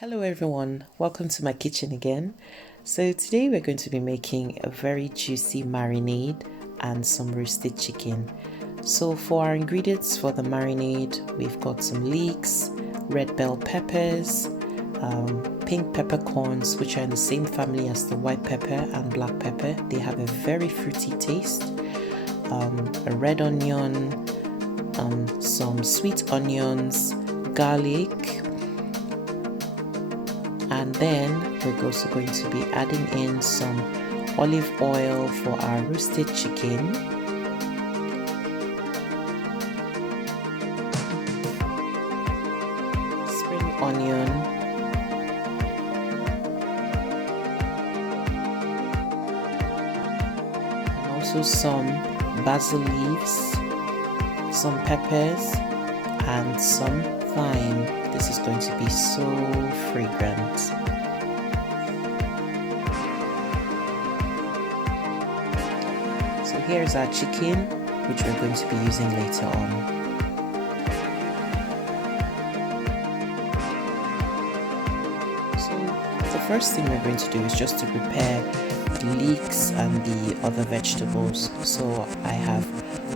Hello everyone, welcome to my kitchen again. So today we're going to be making a very juicy marinade and some roasted chicken. So for our ingredients for the marinade, we've got some leeks, red bell peppers, pink peppercorns, which are in the same family as the white pepper and black pepper. They have a very fruity taste, a red onion, some sweet onions, garlic, and then we're also going to be adding in some olive oil for our roasted chicken, spring onion, and also some basil leaves, some peppers, and some thyme. This is going to be so fragrant. So here's our chicken, which we're going to be using later on. So the first thing we're going to do is just to prepare the leeks and the other vegetables. So I have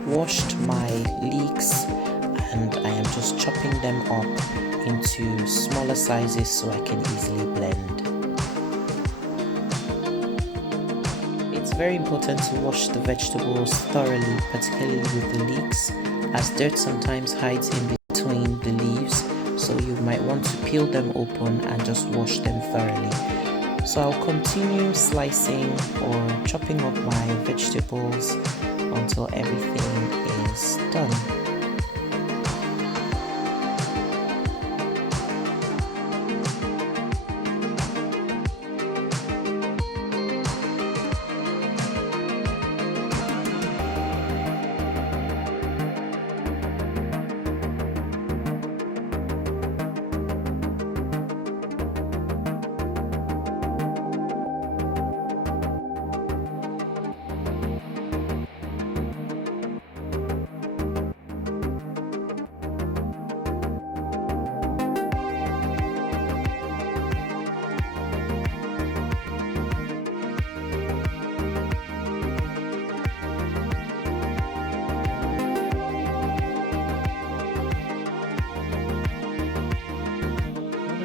washed my leeks and I am just chopping them up into smaller sizes so I can easily blend. It's very important to wash the vegetables thoroughly, particularly with the leeks, as dirt sometimes hides in between the leaves, so you might want to peel them open and just wash them thoroughly. So I'll continue slicing or chopping up my vegetables until everything is done.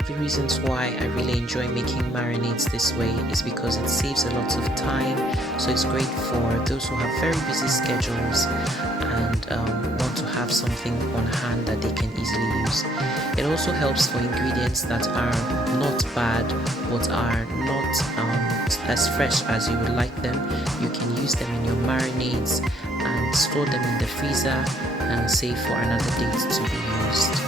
The reasons why I really enjoy making marinades this way is because it saves a lot of time. So it's great for those who have very busy schedules and want to have something on hand that they can easily use. It also helps for ingredients that are not bad but are not as fresh as you would like them. You can use them in your marinades and store them in the freezer and save for another date to be used.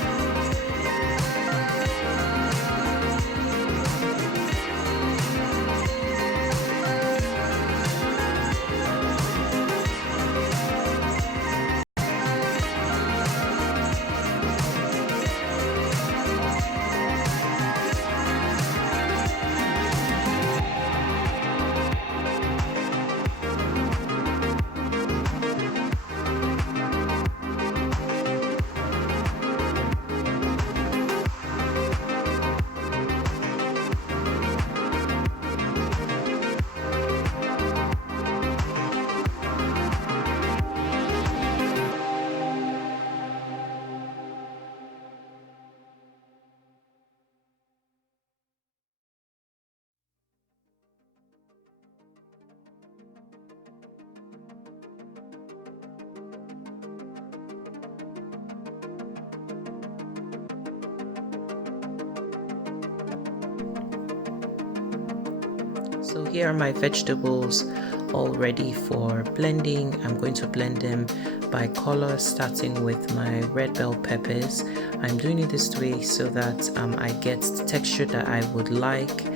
So here are my vegetables all ready for blending. I'm going to blend them by color, starting with my red bell peppers. I'm doing it this way so that I get the texture that I would like,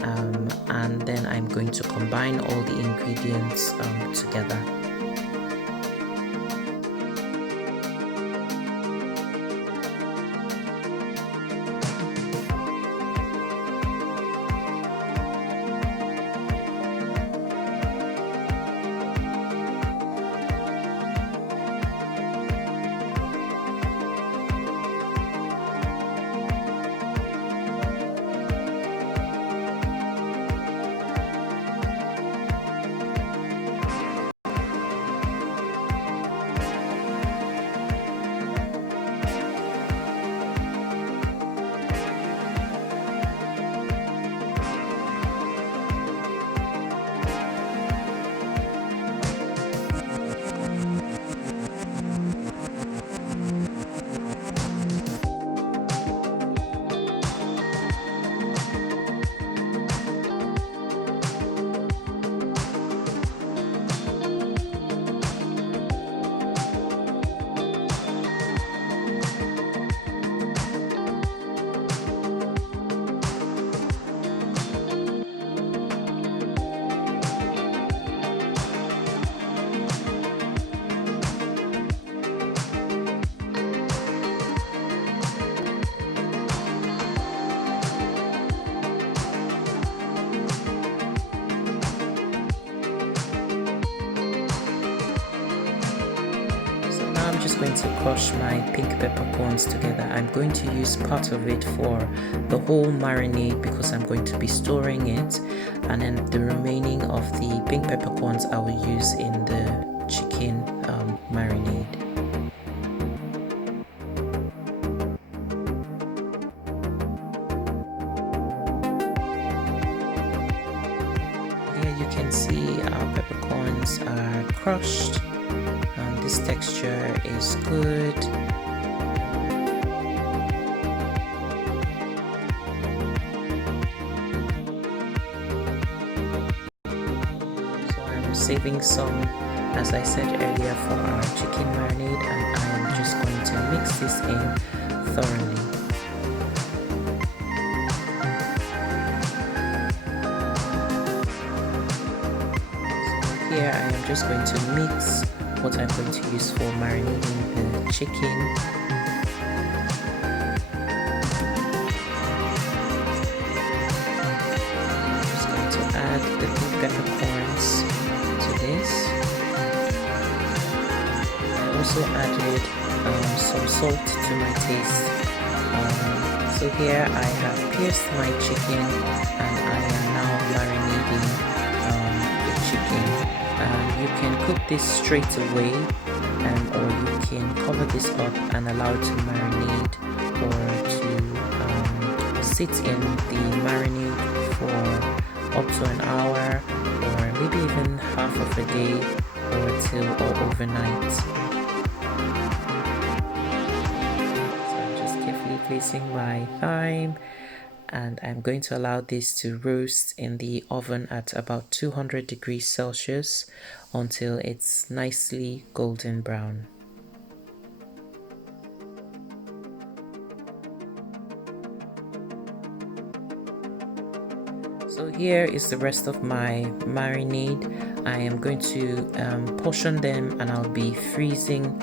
and then I'm going to combine all the ingredients together. I'm just going to crush my pink peppercorns together. I'm going to use part of it for the whole marinade because I'm going to be storing it, and then the remaining of the pink peppercorns I will use in the chicken marinade. Here you can see our peppercorns are crushed. This texture is good. So I'm saving some, as I said earlier, for our chicken marinade, and I am just going to mix this in thoroughly. So here I am just going to mix what I'm going to use for marinating the chicken. I'm just going to add the pink peppercorns to this. I also added some salt to my taste. So here I have pierced my chicken and I am now marinating the chicken. You can cook this straight away, or you can cover this up and allow it to marinate, or to sit in the marinade for up to an hour, or maybe even half of a day, or overnight. So I'm just carefully placing my thyme, and I'm going to allow this to roast in the oven at about 200 degrees Celsius until it's nicely golden brown. So here is the rest of my marinade. I am going to portion them, and I'll be freezing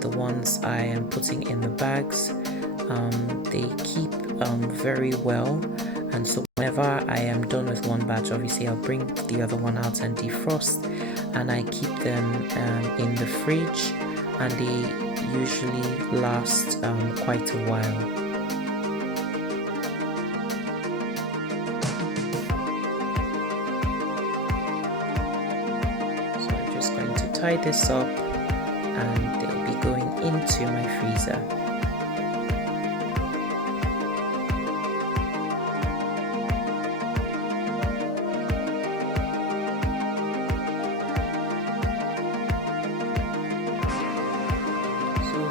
the ones I am putting in the bags. They keep very well, and so whenever I am done with one batch, obviously I'll bring the other one out and defrost, and I keep them in the fridge, and they usually last quite a while. So I'm just going to tie this up, and they'll be going into my freezer.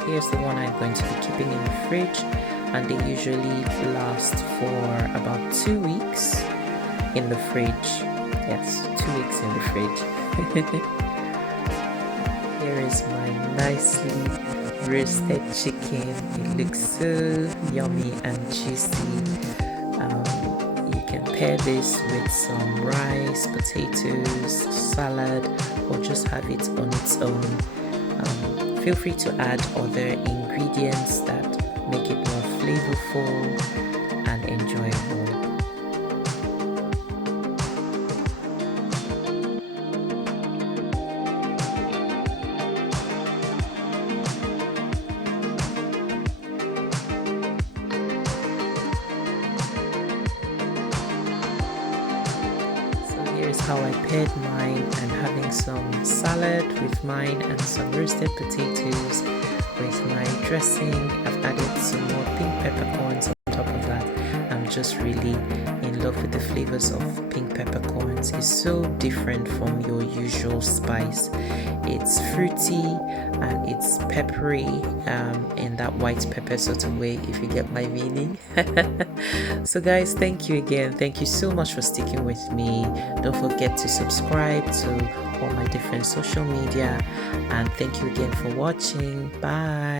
Here's the one I'm going to be keeping in the fridge, and they usually last for about 2 weeks in the fridge. Yes, 2 weeks in the fridge. Here is my nicely roasted chicken. It looks so yummy and juicy. You can pair this with some rice, potatoes, salad, or just have it on its own. Feel free to add other ingredients that make it more flavorful and enjoyable. Here's how I paired mine. I'm having some salad with mine and some roasted potatoes with my dressing. I've added some more pink peppercorns on top of that. I'm just really in love with the flavors of pink peppercorns. It's so different from your usual spice. It's fruity and it's peppery in that white pepper sort of way, if you get my meaning. So guys, thank you again. Thank you so much for sticking with me. Don't forget to subscribe to all my different social media, and thank you again for watching. Bye.